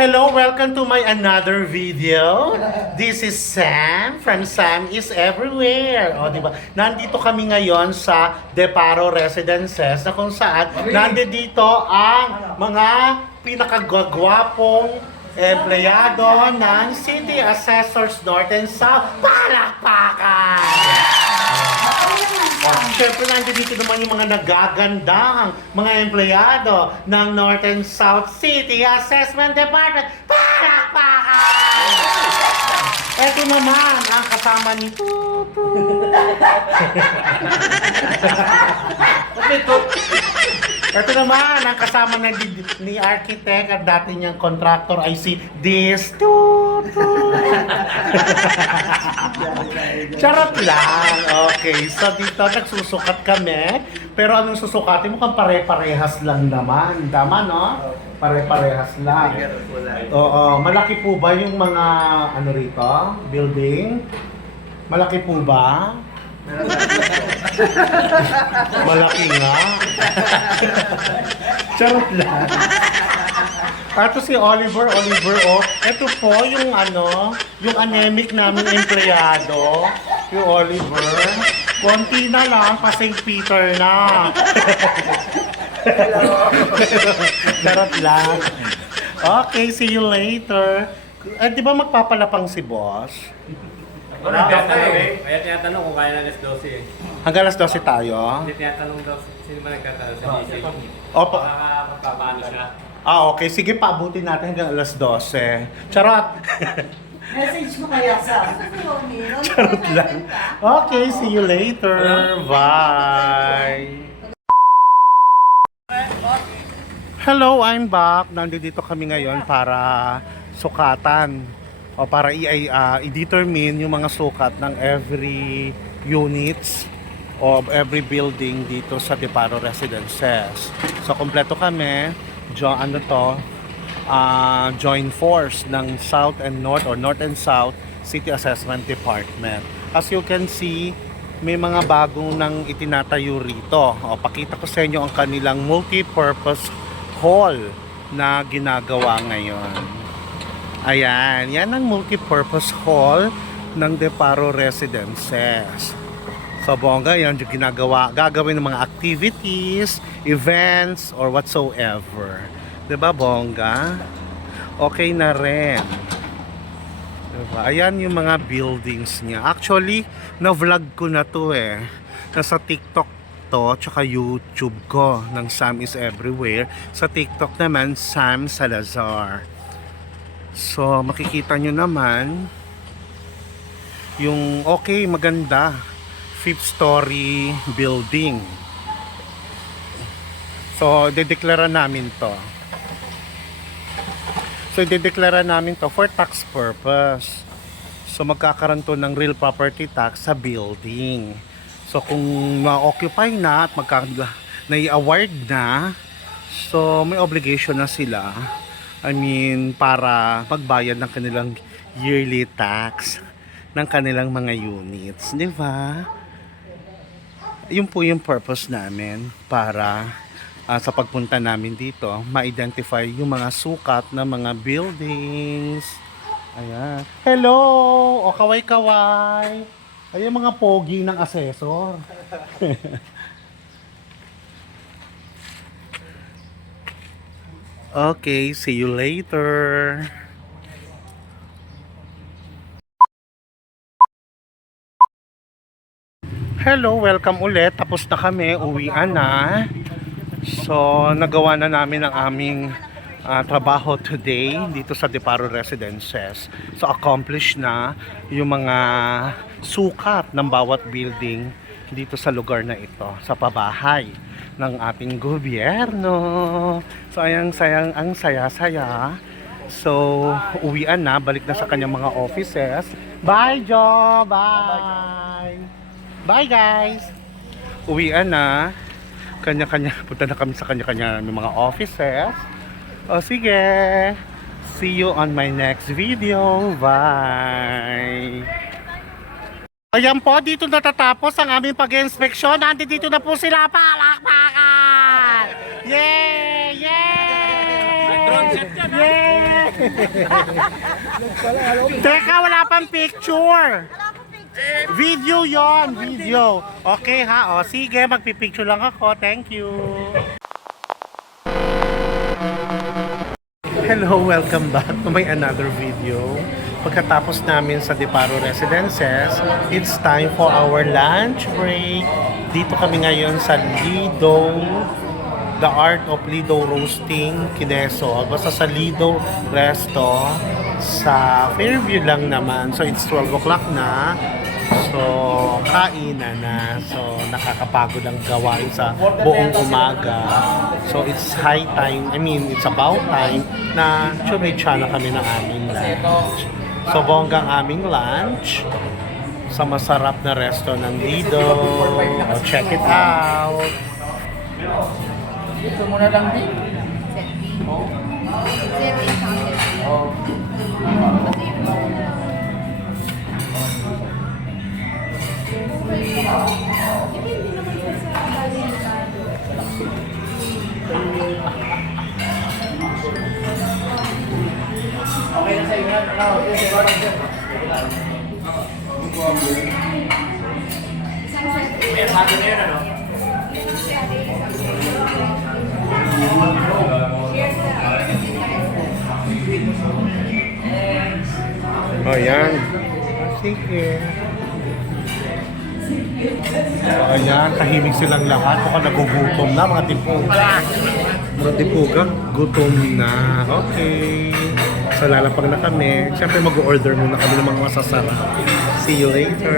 Hello, welcome to my another video. This is Sam from Sam is Everywhere. O, di ba? Nandito kami ngayon sa Deparo Residences na kung saan nandito ang mga pinakagwagwapong empleyado ng City Assessors North and South. Palakpakan! Siyempre, nandito naman yung mga nagagandang mga empleyado ng North and South City Assessment Department. Palakpakan! Ito naman ang kasama ni Tutu. Ito naman ang kasama ni architect at dati niyang contractor ay si Tutu. Charot lang. Okay, so dito nagsusukat kami. Pero anong susukatin mo? Kung pare-parehas lang naman. Tama, no? Pare-parehas lang. Oo, malaki po ba yung mga ano rito? Building? Malaki po ba? Malaki nga. Charot lang. Ito si Oliver, oh. Ito po yung yung anemic namin empleyado. Yung Oliver. Konti na lang, pa St. Peter na. Charot lang. Okay, see you later. Di ba magpapalapang si boss? Wala nagtatanong eh. Kaya tinatanong kung kaya na alas 12 eh. Hanggang alas 12 tayo? Hindi tinatanong daw sino ba nagtatanong sa GC. Opo. Magpapaano siya. Okay. Sige, paabutin natin hanggang alas 12. Charot! Message mo kaya sa Charot lang. Okay, see you later. Bye! Hello, I'm back. Nandito kami ngayon para sukatan o para i-determine yung mga sukat ng every units of every building dito sa Deparo Residences. So, kompleto kami. Joint force ng South and North or North and South City Assessment Department. As you can see, may mga bagong nang itinatayo rito. O, pakita ko sa inyo ang kanilang multi-purpose hall na ginagawa ngayon. Ayan, yan ang multi-purpose hall ng Deparo Residences. So, bongga, yan yung gagawin ng mga activities, events, or whatsoever. Diba, bongga? Okay na rin. Diba? Ayan yung mga buildings niya. Actually, na-vlog ko na to eh. Nasa TikTok to, tsaka YouTube ko ng Sam is Everywhere. Sa TikTok naman, Sam Salazar. So, makikita nyo naman yung maganda 5th story building. So, dedeklara namin to. For tax purpose. So, magkakaroon to ng real property tax sa building. So, kung ma-occupy na at nai-award na, so, may obligation na sila. Para magbayad ng kanilang yearly tax ng kanilang mga units. Di ba? Yun po yung purpose namin para sa pagpunta namin dito, ma-identify yung mga sukat ng mga buildings. Ayan. Hello! O, kaway-kaway! Ayan mga pogi ng assessor. Okay, see you later. Hello, welcome ulit. Tapos na kami, uwian na. So, nagawa na namin ang aming trabaho today dito sa Deparo Residences. So, accomplished na yung mga sukat ng bawat building dito sa lugar na ito, sa pabahay ng ating gobyerno. So, ang saya-saya. So, uwian na, balik na sa kanyang mga offices. Bye, Jo! Bye! Bye, guys! Uwian na. Kanya-kanya, punta na kami sa kanya-kanya ng mga offices. O, sige! See you on my next video. Bye! Ayan po, dito natatapos ang aming pag-inspeksyon. Nandito na po sila, palakpakan! Yay! Yay! May drone set yan, ha? Yay! Teka, wala pang picture. Video yon, video. Okay ha, o sige, magpipicture lang ako. Thank you. Hello, welcome back to my another video. Pagkatapos namin sa Deparo Residences, it's time for our lunch break. Dito kami ngayon sa Lido, The Art of Lido Roasting, Kineso. Basta sa Lido Resto, sa Fairview lang naman. So it's 12 o'clock na. So, kainan na. So, nakakapagod ang gawain sa buong umaga. So, it's high time, it's about time na chumitsa na kami ng aming lunch. So, bonggang aming lunch sa masarap na resto ng Lido. O, check it out. Ito muna lang din. Okay na sa inyo. May sabi na yun, ano? O, yan. Sige. O, yan. Tahimik silang lahat. Mukhang nagugutom na, mga tipuga. Mga tipuga, gutom na. Okay. So, lalapag na kami. Siyempre, mag-order muna kami ng mga masasarap. See you later.